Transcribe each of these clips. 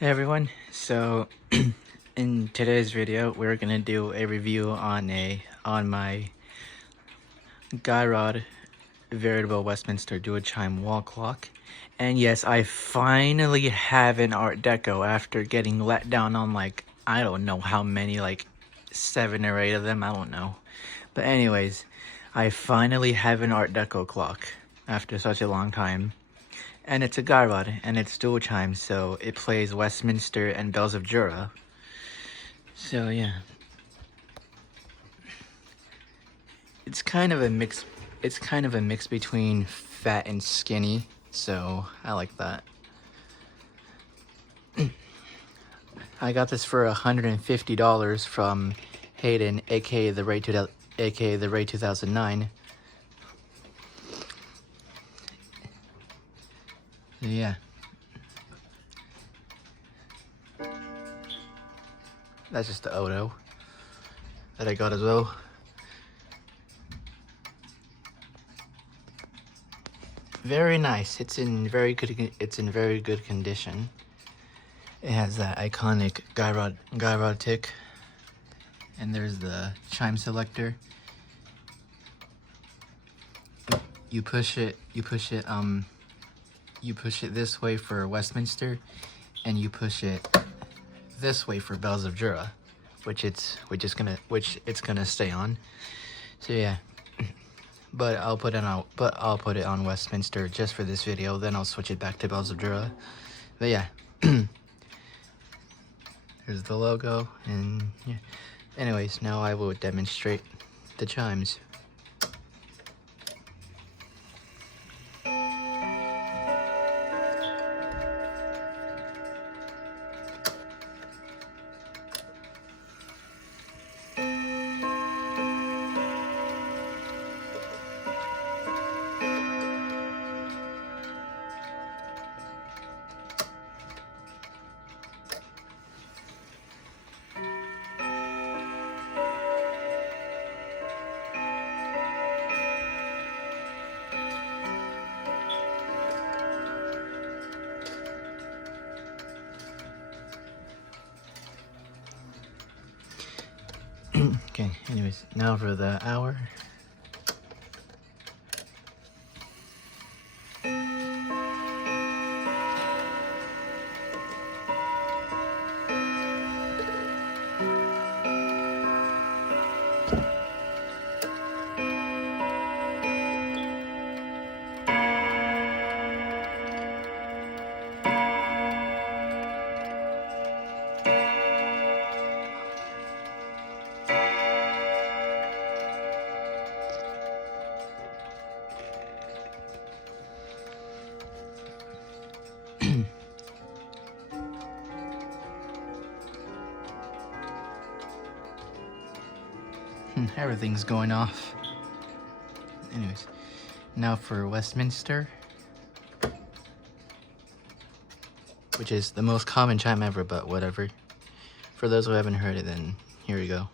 Hey everyone, so in today's video we're gonna do a review on my Girod Veritable Westminster dual chime wall clock. And yes, I finally have an Art Deco after getting let down on I don't know how many, 7 or 8 of them, I don't know. But anyways, I finally have an Art Deco clock after such a long time. And it's a Girod, and it's dual chime, so it plays Westminster and Bells of Jura. So yeah, it's kind of a mix. It's kind of a mix between fat and skinny, so I like that. I got this for $150 from Hayden, aka the Ray 2009. Yeah. That's just the Odo that I got as well. Very nice. It's in very good condition. It has that iconic Girod tick, and there's the chime selector. You push it this way for Westminster, and you push it this way for Bells of Jura, which it's gonna stay on. So yeah. But I'll put it on Westminster just for this video, then I'll switch it back to Bells of Jura. But yeah. Here's the logo, and yeah. Anyways, now I will demonstrate the chimes. Okay, anyways, now for the hour. Everything's going off. Anyways, now for Westminster, which is the most common chime ever, but whatever. For those who haven't heard it, then here we go.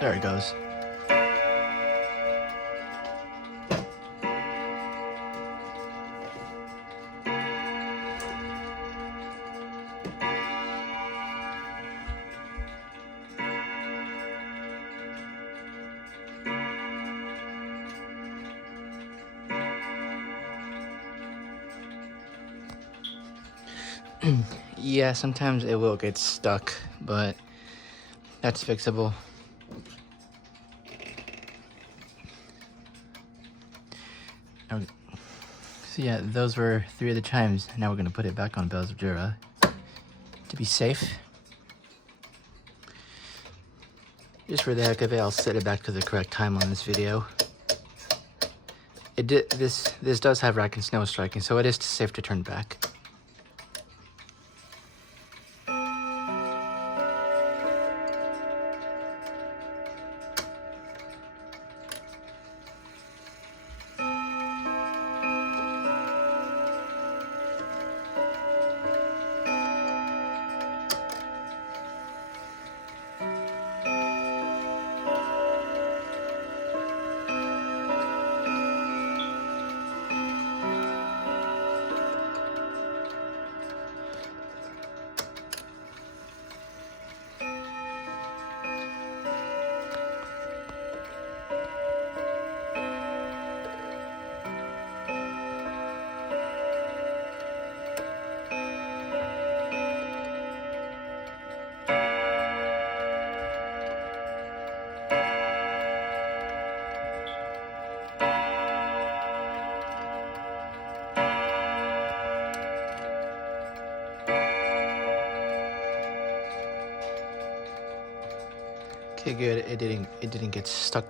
There it goes. Yeah, sometimes it will get stuck, but that's fixable. Okay. So yeah, those were 3 of the chimes. Now we're gonna put it back on Bells of Jura to be safe. Just for the heck of it, I'll set it back to the correct time on this video. This does have rack and snow striking, so it is safe to turn back. Okay, good. It didn't get stuck.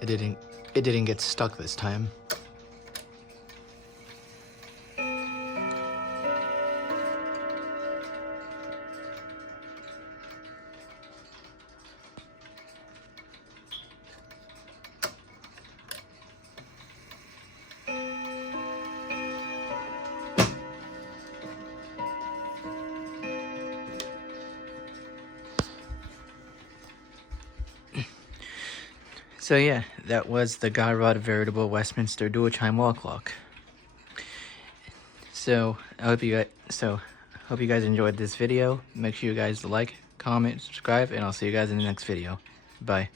It didn't get stuck this time. So yeah, that was the Girod Veritable Westminster dual chime wall clock. So I hope you guys enjoyed this video. Make sure you guys like, comment, subscribe, and I'll see you guys in the next video. Bye.